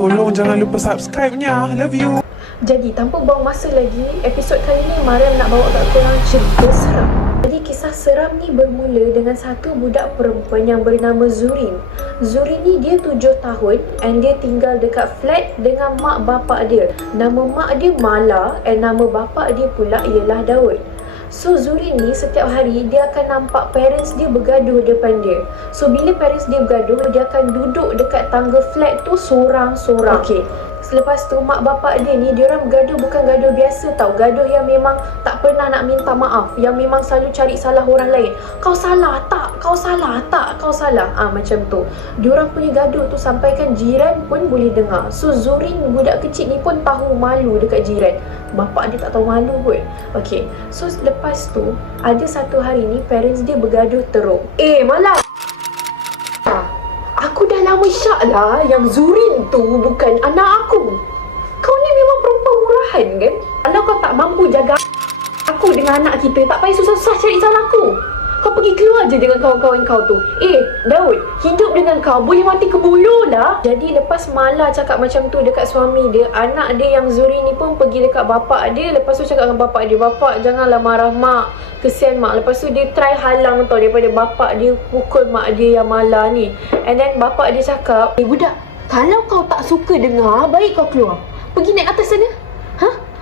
Tolong jangan lupa subscribe-nya. Love you. Jadi tanpa buang masa lagi, episod kali ni Mariam nak bawa kat korang cerita seram. Jadi kisah seram ni bermula dengan satu budak perempuan yang bernama Zurin. Zurin ni dia 7 tahun and dia tinggal dekat flat dengan mak bapak dia. Nama mak dia Mala and nama bapak dia pula ialah Daud. So Zurin ni setiap hari dia akan nampak parents dia bergaduh depan dia. So bila parents dia bergaduh, dia akan duduk dekat tangga flat tu sorang-sorang. Okay. Selepas tu mak bapak dia ni, diorang bergaduh bukan gaduh biasa tau. Gaduh yang memang tak pernah nak minta maaf, yang memang selalu cari salah orang lain. Kau salah tak? Kau salah tak? Kau salah. Macam tu. Diorang punya gaduh tu sampaikan jiran pun boleh dengar. So Zurin budak kecil ni pun tahu malu dekat jiran. Bapak dia tak tahu malu pun. Okay. So lepas tu ada satu hari ni parents dia bergaduh teruk. Malah aku dah lama syak lah yang Zurin tu bukan anak aku. Kau ni memang perempuan murahan kan? Kalau kau tak mampu jaga aku dengan anak kita, tak payah susah-susah cari salah aku. Kau pergi keluar je dengan kawan-kawan kau tu. Daud, hidup dengan kau boleh mati ke buluh lah. Jadi lepas Mala cakap macam tu dekat suami dia, anak dia yang Zurin ni pun pergi dekat bapak dia. Lepas tu cakap dengan bapak dia, "Bapak janganlah marah mak, kesian mak." Lepas tu dia try halang tau daripada bapak dia pukul mak dia yang Mala ni. And then bapak dia cakap, budak, kalau kau tak suka dengar, baik kau keluar. Pergi naik atas sana.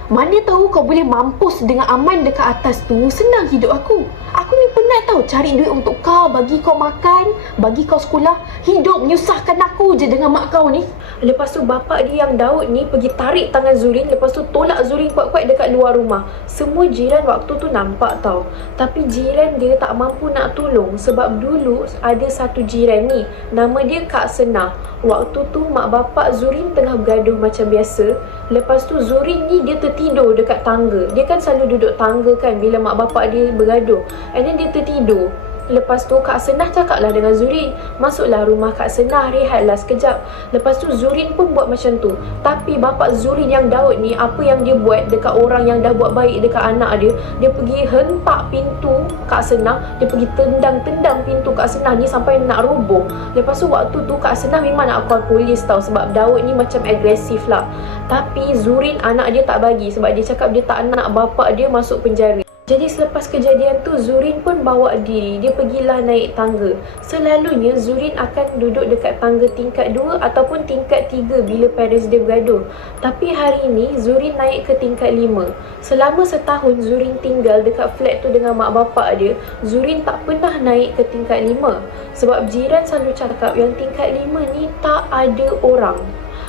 Mana tahu kau boleh mampus dengan aman dekat atas tu, senang hidup aku. Aku ni penat tau cari duit untuk kau, bagi kau makan, bagi kau sekolah. Hidup menyusahkan aku je dengan mak kau ni. Lepas tu bapak dia yang Daud ni pergi tarik tangan Zurin. Lepas tu tolak Zurin kuat-kuat dekat luar rumah. Semua jiran waktu tu nampak tau. Tapi jiran dia tak mampu nak tolong. Sebab dulu ada satu jiran ni, nama dia Kak Senah. Waktu tu mak bapak Zurin tengah bergaduh macam biasa. Lepas tu Zurin ni dia tertidur dekat tangga. Dia kan selalu duduk tangga kan bila mak bapak dia bergaduh. And then dia tertidur. Lepas tu Kak Senah cakaplah dengan Zurin, "Masuklah rumah Kak Senah, rehatlah sekejap." Lepas tu Zurin pun buat macam tu. Tapi bapak Zurin yang Daud ni, apa yang dia buat dekat orang yang dah buat baik dekat anak dia, dia pergi hentak pintu Kak Senah. Dia pergi tendang pintu Kak Senah ni sampai nak roboh. Lepas tu waktu tu Kak Senah memang nak call polis tau, sebab Daud ni macam agresif lah. Tapi Zurin anak dia tak bagi, sebab dia cakap dia tak nak bapak dia masuk penjara. Jadi selepas kejadian tu, Zurin pun bawa diri. Dia pergilah naik tangga. Selalunya Zurin akan duduk dekat tangga tingkat 2 ataupun tingkat 3 bila parents dia bergaduh. Tapi hari ni Zurin naik ke tingkat 5. Selama setahun Zurin tinggal dekat flat tu dengan mak bapak dia, Zurin tak pernah naik ke tingkat 5. Sebab jiran selalu cakap yang tingkat 5 ni tak ada orang.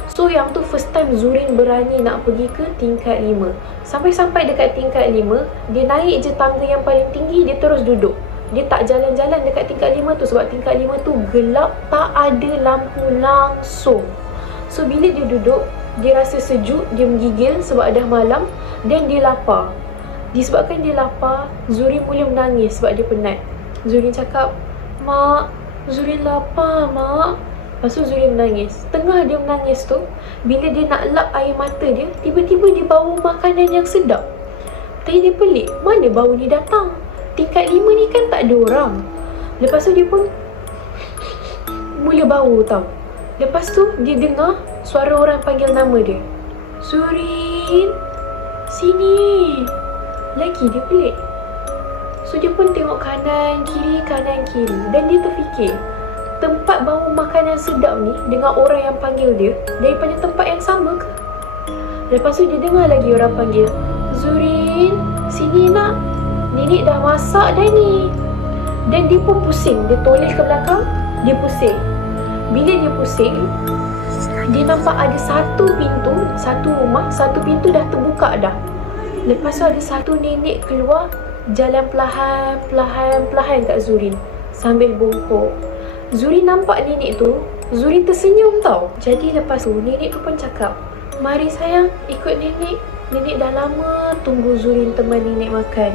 So yang tu first time Zurin berani nak pergi ke tingkat 5. Sampai-sampai dekat tingkat 5, dia naik je tangga yang paling tinggi, dia terus duduk. Dia tak jalan-jalan dekat tingkat 5 tu sebab tingkat 5 tu gelap, tak ada lampu langsung. So bila dia duduk, dia rasa sejuk, dia menggigil sebab dah malam dan dia lapar. Disebabkan dia lapar, Zurin mula menangis sebab dia penat. Zurin cakap, "Mak, Zurin lapar, Mak." Lepas tu Zurin menangis. Tengah dia menangis tu, bila dia nak lap air mata dia, tiba-tiba dia bau makanan yang sedap. Tapi dia pelik, mana bau ni datang? Tingkat 5 ni kan tak ada orang. Lepas tu dia pun mula bau tau. Lepas tu dia dengar suara orang panggil nama dia. "Zurin, sini." Lagi dia pelik. So dia pun tengok kanan kiri dan dia terfikir, tempat bau makanan sedap ni dengan orang yang panggil dia daripada tempat yang sama ke? Lepas tu dia dengar lagi orang panggil, "Zurin, sini nak, nenek dah masak dah ni." Dan dia pun pusing, dia toleh ke belakang, dia pusing. Bila dia pusing, dia nampak ada satu rumah, satu pintu dah terbuka dah. Lepas tu ada satu nenek keluar, jalan perlahan kat Zurin sambil bongkok. Zurin nampak nenek tu, Zurin tersenyum tau. Jadi lepas tu nenek tu pun cakap, "Mari sayang, ikut nenek. Nenek dah lama tunggu Zurin teman nenek makan."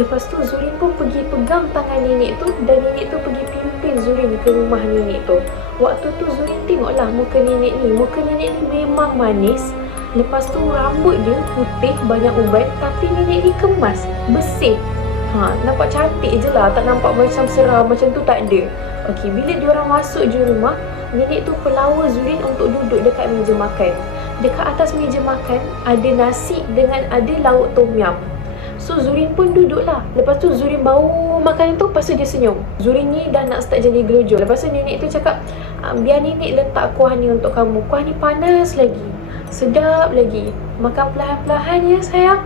Lepas tu Zurin pun pergi pegang tangan nenek tu dan nenek tu pergi pimpin Zurin ke rumah nenek tu. Waktu tu Zurin tengoklah muka nenek ni. Muka nenek ni memang manis. Lepas tu rambut dia putih, banyak ubat. Tapi nenek ni kemas, bersih. Nampak cantik je lah, tak nampak macam seram macam tu, tak ada. Okey, bila diorang masuk je rumah, nenek tu pelawa Zurin untuk duduk dekat meja makan. Dekat atas meja makan ada nasi dengan ada lauk tom yum. So Zurin pun duduklah. Lepas tu Zurin bau makanan tu, lepas tu dia senyum. Zurin ni dah nak start jadi gelojoh. Lepas tu nenek tu cakap, biar nenek letak kuah ni untuk kamu. Kuah ni panas lagi, sedap lagi. Makan perlahan-perlahan ya sayang.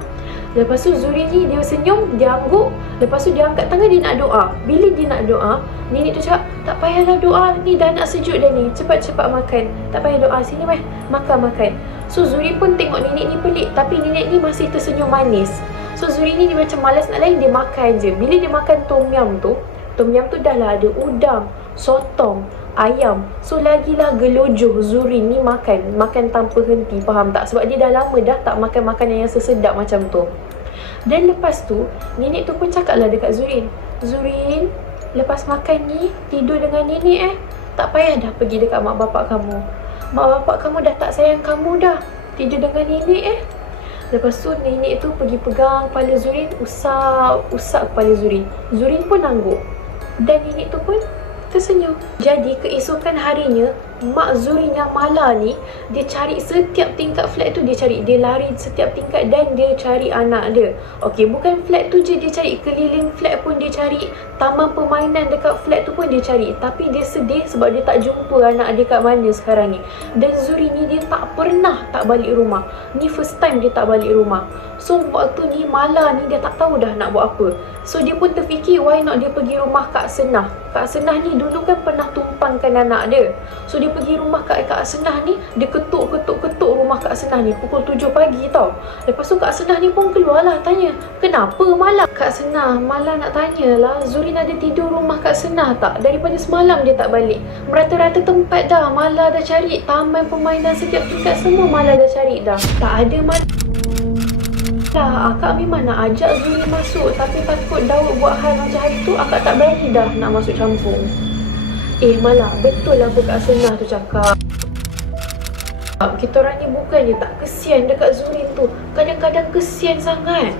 Lepas tu Zurin ni dia senyum, dia angguk. Lepas tu dia angkat tangan, dia nak doa. Bila dia nak doa, nenek tu cakap, tak payahlah doa, ni dah nak sejuk dah ni, cepat-cepat makan. Tak payah doa, sini meh, makan. So Zurin pun tengok nenek ni pelik, tapi nenek ni masih tersenyum manis. So Zurin ni dia macam malas nak lain, dia makan je. Bila dia makan tom yum tu dah lah ada udang, sotong, ayam. So lagilah gelojoh Zurin ni makan tanpa henti, faham tak? Sebab dia dah lama dah tak makan makanan yang sesedap macam tu. Dan lepas tu nenek tu pun cakap lah dekat Zurin, Zurin, lepas makan ni tidur dengan nenek tak payah dah pergi dekat mak bapak kamu. Mak bapak kamu dah tak sayang kamu dah, tidur dengan nenek Lepas tu nenek tu pergi pegang kepala Zurin, usap kepala Zurin. Zurin pun angguk dan nenek tu pun tersenyum. Jadi keesokan harinya, mak Zurin yang Mala ni, dia cari setiap tingkat flat tu, dia lari setiap tingkat dan dia cari anak dia. Okey, bukan flat tu je dia cari, keliling flat pun dia cari, taman permainan dekat flat tu pun dia cari. Tapi dia sedih sebab dia tak jumpa anak dia kat mana sekarang ni. Dan Zurin ni dia tak pernah tak balik rumah. Ni first time dia tak balik rumah. So waktu ni Mala ni dia tak tahu dah nak buat apa. So dia pun terfikir, why not dia pergi rumah Kak Senah. Kak Senah ni dulu kan pernah tumpangkan anak dia. So dia pergi rumah Kak Senah ni, dia ketuk rumah Kak Senah ni pukul 7 pagi tau. Lepas tu Kak Senah ni pun keluarlah tanya, kenapa Mala? Kak Senah, Mala nak tanyalah, Zurin ada tidur rumah Kak Senah tak? Daripada semalam dia tak balik. Merata-rata tempat dah Mala dah cari, taman permainan setiap tingkat semua Mala dah cari dah. Tak ada Mala. Akak memang nak ajak Zurin masuk, tapi takut Daud buat hal macam hari tu, akak tak berani dah nak masuk campur. Malah betul lah apa Kak Senah tu cakap. Kita orang ni bukannya tak kesian dekat Zurin tu, kadang-kadang kesian sangat.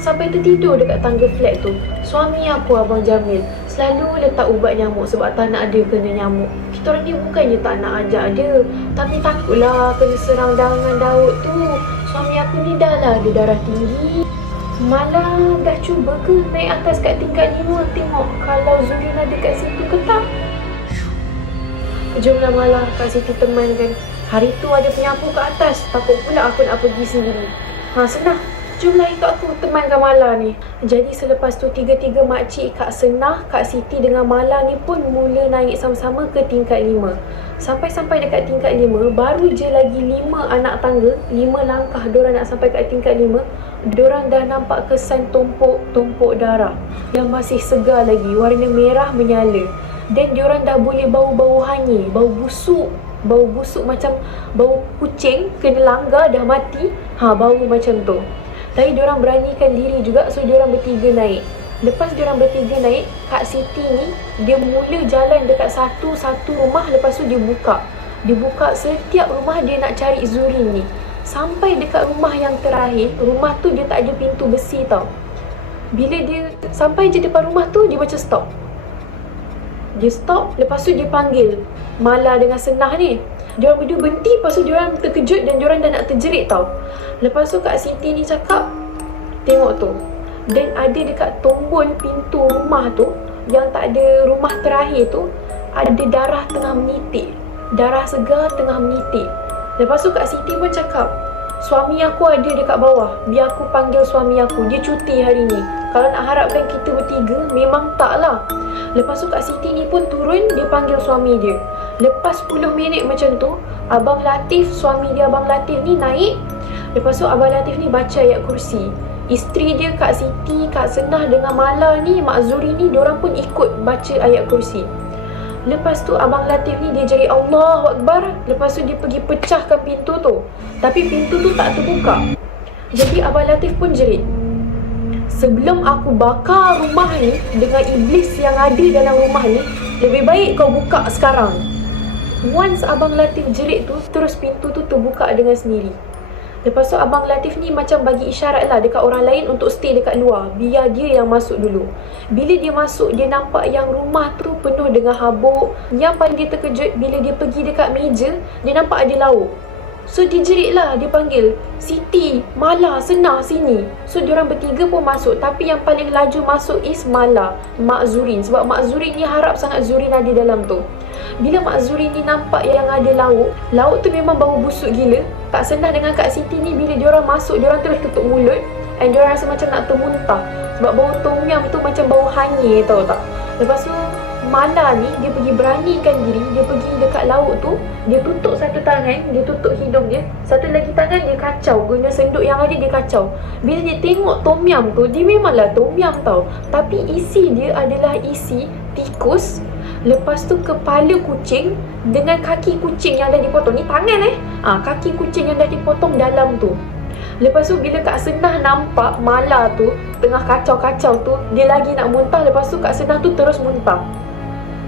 Sampai tertidur dekat tangga flat tu. Suami aku, Abang Jamil, selalu letak ubat nyamuk sebab tak nak dia kena nyamuk. Kita orang ni bukannya tak nak ajak dia, tapi takutlah kena serang dengan Daud tu. Suami aku ni dah lah ada darah tinggi. Malah dah cuba ke naik atas kat tingkat 5 tengok kalau Zurin ada kat situ ke tak? Jomlah Malah Kak Siti temankan. Hari tu ada penyapu kat atas, takut pula aku nak pergi sendiri. Senah, jomlah ikut aku temankan Mala ni. Jadi selepas tu tiga-tiga makcik Kak Senah, Kak Siti dengan Mala ni pun mula naik sama-sama ke tingkat 5. Sampai dekat tingkat 5, baru je lagi 5 anak tangga, 5 langkah diorang nak sampai kat tingkat 5, diorang dah nampak kesan tumpuk darah yang masih segar lagi, warna merah menyala. Dan diorang dah boleh bau-bau hanyir, bau busuk macam bau kucing kena langgar dah mati, bau macam tu. Tapi diorang beranikan diri juga, so diorang bertiga naik. Lepas diorang bertiga naik, Kak Siti ni dia mula jalan dekat satu-satu rumah. Lepas tu dia buka setiap rumah, dia nak cari Zurin ni. Sampai dekat rumah yang terakhir, rumah tu dia tak ada pintu besi tau. Bila dia sampai je depan rumah tu, dia macam stop. Dia stop, lepas tu dia panggil Mala dengan Senah ni. Diorang berdua berhenti, lepas tu diorang terkejut dan diorang dah nak terjerit tau. Lepas tu Kak Siti ni cakap, tengok tu. Dan ada dekat tombol pintu rumah tu, yang tak ada rumah terakhir tu, ada darah tengah menitik. Darah segar tengah menitik. Lepas tu Kak Siti pun cakap, suami aku ada dekat bawah, biar aku panggil suami aku, dia cuti hari ni. Kalau nak harapkan kita bertiga, memang tak lah. Lepas tu Kak Siti ni pun turun, dia panggil suami dia. Lepas 10 minit macam tu, Abang Latif, suami dia Abang Latif ni naik. Lepas tu Abang Latif ni baca ayat kursi. Isteri dia Kak Siti, Kak Senah dengan Mala ni, Mak Zuri ni, diorang pun ikut baca ayat kursi. Lepas tu Abang Latif ni dia jerit Allahu Akbar. Lepas tu dia pergi pecahkan pintu tu, tapi pintu tu tak terbuka. Jadi Abang Latif pun jerit, sebelum aku bakar rumah ni dengan iblis yang ada dalam rumah ni, lebih baik kau buka sekarang. Once Abang Latif jerit tu, terus pintu tu terbuka dengan sendiri. Lepas tu Abang Latif ni macam bagi isyarat lah dekat orang lain untuk stay dekat luar, biar dia yang masuk dulu. Bila dia masuk, dia nampak yang rumah tu penuh dengan habuk. Yang paling dia terkejut, bila dia pergi dekat meja, dia nampak ada lauk. So dia jerit lah, dia panggil, Siti, Mala, Senah sini. So diorang bertiga pun masuk. Tapi yang paling laju masuk is Mala, Mak Zurin. Sebab Mak Zurin ni harap sangat Zurin ada dalam tu. Bila Mak Zurin ni nampak yang ada lauk tu memang bau busuk gila. Kak Senah dengan Kak Siti ni bila diorang masuk, diorang terus tutup mulut. And diorang rasa macam nak termuntah. Sebab bau tom yum tu macam bau hanyir, tahu tak. Lepas tu Mala ni dia pergi beranikan diri, dia pergi dekat lauk tu, dia tutup satu tangan, dia tutup hidung dia, satu lagi tangan dia kacau, guna senduk yang ada dia kacau. Bila dia tengok tom yum tu, dia memanglah tom yum tau, tapi isi dia adalah isi tikus, lepas tu kepala kucing dengan kaki kucing yang dah dipotong. Ni tangan kaki kucing yang dah dipotong dalam tu. Lepas tu bila Kak Senah nampak Mala tu tengah kacau-kacau tu, dia lagi nak muntah. Lepas tu Kak Senah tu terus muntah.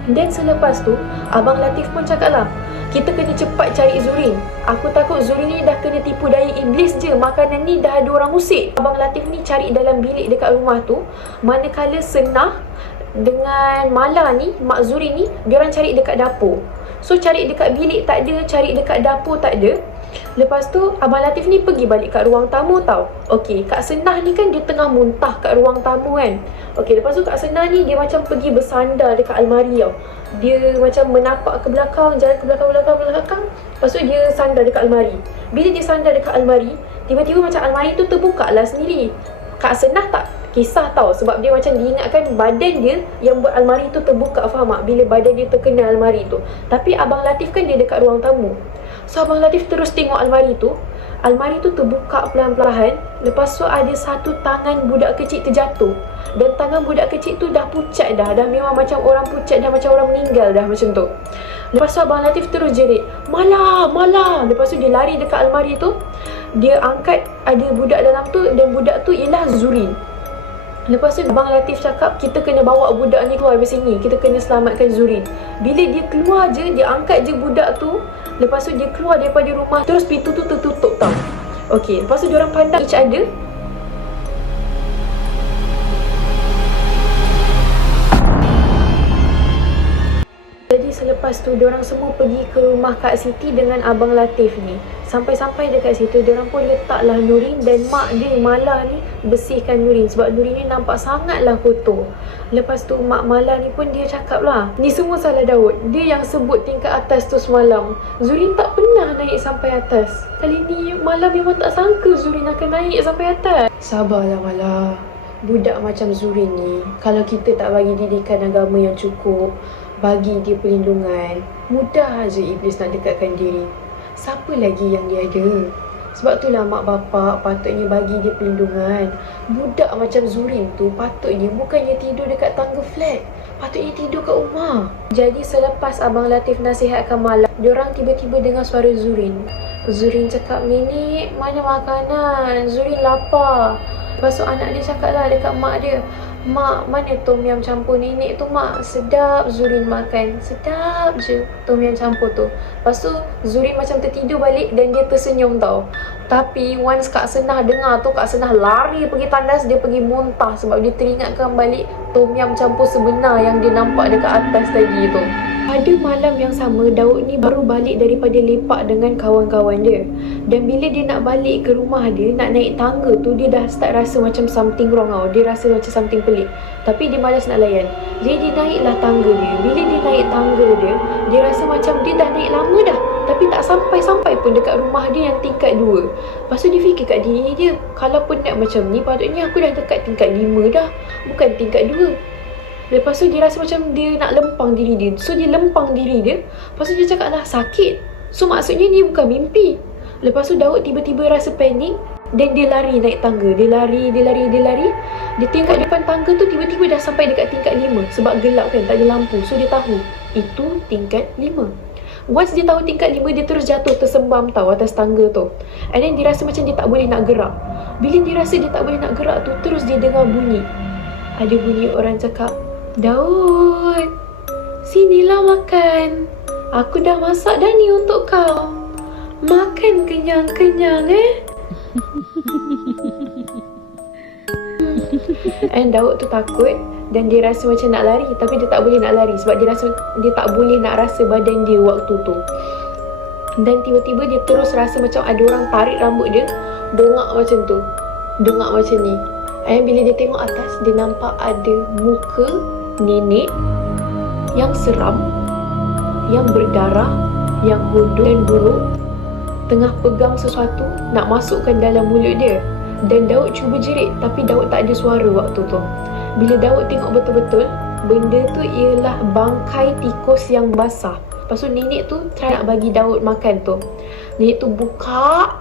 Dan selepas tu Abang Latif pun cakap lah, kita kena cepat cari Zurin. Aku takut Zurin ni dah kena tipu daya iblis je. Makanan ni dah ada orang usik. Abang Latif ni cari dalam bilik dekat rumah tu, manakala Senah dengan Mala ni, Mak Zurin ni, diorang cari dekat dapur. So cari dekat bilik tak ada, cari dekat dapur tak ada. Lepas tu Abang Latif ni pergi balik kat ruang tamu tau. Okey, Kak Senah ni kan dia tengah muntah kat ruang tamu kan. Okey, lepas tu Kak Senah ni dia macam pergi bersandar dekat almari tau. Dia macam menapak ke belakang, jalan ke belakang. Lepas tu dia sandar dekat almari. Bila dia sandar dekat almari, tiba-tiba macam almari tu terbuka lah sendiri. Kak Senah tak kisah tau, sebab dia macam diingatkan badan dia yang buat almari tu terbuka, faham tak? Bila badan dia terkena almari tu. Tapi Abang Latif kan dia dekat ruang tamu. So Abang Latif terus tengok almari tu. Almari tu terbuka perlahan-lahan. Lepas tu ada satu tangan budak kecil terjatuh. Dan tangan budak kecil tu dah pucat dah. Dah memang macam orang pucat dah, macam orang meninggal dah macam tu. Lepas tu Abang Latif terus jerit, Mala, Mala. Lepas tu dia lari dekat almari tu. Dia angkat ada budak dalam tu. Dan budak tu ialah Zurin. Lepas tu Abang Latif cakap, kita kena bawa budak ni keluar dari sini. Kita kena selamatkan Zurin. Bila dia keluar je, dia angkat je budak tu. Lepas tu dia keluar daripada rumah, terus pintu tu tertutup tau. Okey, lepas tu diorang pandang each other. Jadi selepas tu diorang semua pergi ke rumah Kak Siti dengan Abang Latif ni. Sampai-sampai dekat situ, diorang pun letaklah Nurin dan mak dia, Mala ni, bersihkan Nurin. Sebab Nurin ni nampak sangatlah kotor. Lepas tu mak Mala ni pun dia cakap lah, ni semua salah Daud. Dia yang sebut tingkat atas tu semalam. Zurin tak pernah naik sampai atas. Kali ni Mala memang tak sangka Zurin akan naik sampai atas. Sabarlah Mala. Budak macam Zurin ni, kalau kita tak bagi didikan agama yang cukup, bagi dia perlindungan, mudah aja iblis nak dekatkan diri. Siapa lagi yang dia ada? Sebab itulah mak bapak patutnya bagi dia perlindungan. Budak macam Zurin tu patutnya bukannya tidur dekat tangga flat, patutnya tidur kat rumah. Jadi selepas Abang Latif nasihatkan Mala, diorang tiba-tiba dengar suara Zurin. Zurin cakap, Nenek, mana makanan? Zurin lapar. Lepas tu anak dia cakap lah dekat mak dia, Mak, mana tom yum campur nenek tu mak? Sedap Zurin makan. Sedap je tom yum campur tu. Lepas tu Zurin macam tertidur balik dan dia tersenyum tau. Tapi once Kak Senah dengar tu, Kak Senah lari pergi tandas. Dia pergi muntah sebab dia teringatkan balik tom yum campur sebenar yang dia nampak dekat atas tadi tu. Pada malam yang sama, Daud ni baru balik daripada lepak dengan kawan-kawan dia. Dan bila dia nak balik ke rumah dia, nak naik tangga tu, dia dah start rasa macam something wrong tau. Dia rasa macam something pelik. Tapi dia malas nak layan. Jadi dia naiklah tangga dia. Bila dia naik tangga dia, dia rasa macam dia dah naik lama dah. Tapi tak sampai-sampai pun dekat rumah dia yang tingkat 2. Lepas tu dia fikir kat diri dia, kalau penat macam ni, patutnya aku dah dekat tingkat 5 dah, bukan tingkat 2. Lepas tu dia rasa macam dia nak lempang diri dia. So dia lempang diri dia. Lepas tu dia cakap lah sakit. So maksudnya ni bukan mimpi. Lepas tu Daud tiba-tiba rasa panik. Dan dia lari naik tangga. Dia lari. Dia tengok depan tangga tu, tiba-tiba dah sampai dekat tingkat 5. Sebab gelap kan, tak ada lampu. So dia tahu itu tingkat 5. Once dia tahu tingkat 5, dia terus jatuh tersembam tau atas tangga tu. And then dia rasa macam dia tak boleh nak gerak. Bila dia rasa dia tak boleh nak gerak tu, terus dia dengar bunyi. Ada bunyi orang cakap, Daud, sinilah makan. Aku dah masak dah ni untuk kau. Makan kenyang-kenyang And Daud tu takut dan dia rasa macam nak lari, tapi dia tak boleh nak lari sebab dia rasa dia tak boleh nak rasa badan dia waktu tu. Dan tiba-tiba dia terus rasa macam ada orang tarik rambut dia, dongak macam tu, dongak macam ni. And bila dia tengok atas, dia nampak ada muka nenek yang seram, yang berdarah, yang bodoh dan buruk, tengah pegang sesuatu nak masukkan dalam mulut dia. Dan Daud cuba jerit, tapi Daud tak ada suara waktu tu. Bila Daud tengok betul-betul, benda tu ialah bangkai tikus yang basah. Lepas tu nenek tu try nak bagi Daud makan tu. Nenek tu buka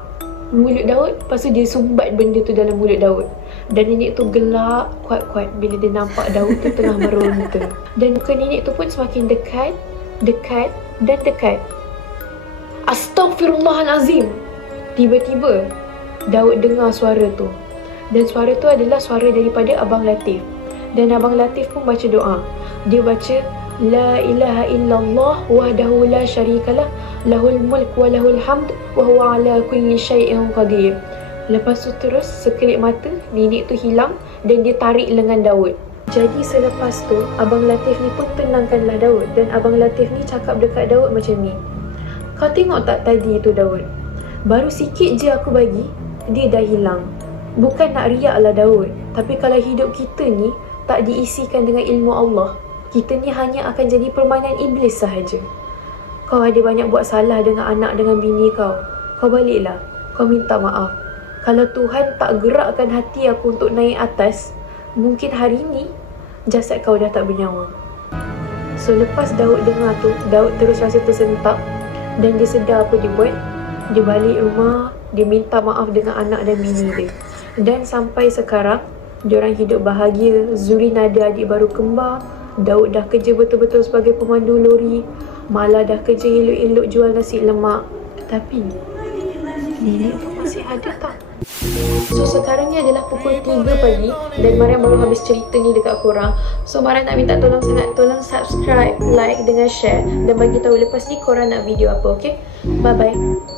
mulut Daud, lepas tu dia sumbat benda tu dalam mulut Daud. Dan nenek tu gelak kuat-kuat bila dia nampak Daud tu tengah meronta. Dan muka nenek tu pun semakin dekat, dekat dan dekat. Astaghfirullahalazim. Tiba-tiba Daud dengar suara tu. Dan suara tu adalah suara daripada Abang Latif. Dan Abang Latif pun baca doa. Dia baca, La ilaha illallah wahdahu la syarikalah, lahul mulk wa lahul hamd wa huwa ala kulli syai'in qadir. Lepas tu terus sekelip mata nenek tu hilang dan dia tarik lengan Daud. Jadi selepas tu Abang Latif ni pun tenangkanlah Daud. Dan Abang Latif ni cakap dekat Daud macam ni, kau tengok tak tadi tu Daud, baru sikit je aku bagi, dia dah hilang. Bukan nak riak lah Daud, tapi kalau hidup kita ni tak diisikan dengan ilmu Allah, kita ni hanya akan jadi permainan iblis sahaja. Kau ada banyak buat salah dengan anak, dengan bini kau. Kau baliklah, kau minta maaf. Kalau Tuhan tak gerakkan hati aku untuk naik atas, mungkin hari ni jasad kau dah tak bernyawa. So lepas Daud dengar tu, Daud terus rasa tersentak dan dia sedar apa dia buat. Dia balik rumah, dia minta maaf dengan anak dan bini dia. Dan sampai sekarang, diorang hidup bahagia. Zurin ada adik baru kembar. Daud dah kerja betul-betul sebagai pemandu lori. Mala dah kerja elok-elok jual nasi lemak. Tapi nenek tu masih ada tak? So sekarang ni adalah pukul 3 pagi dan Mariam baru habis cerita ni dekat korang. So Mariam nak minta tolong sangat, tolong subscribe, like dengan share dan bagi tahu lepas ni korang nak video apa, okay? Bye bye.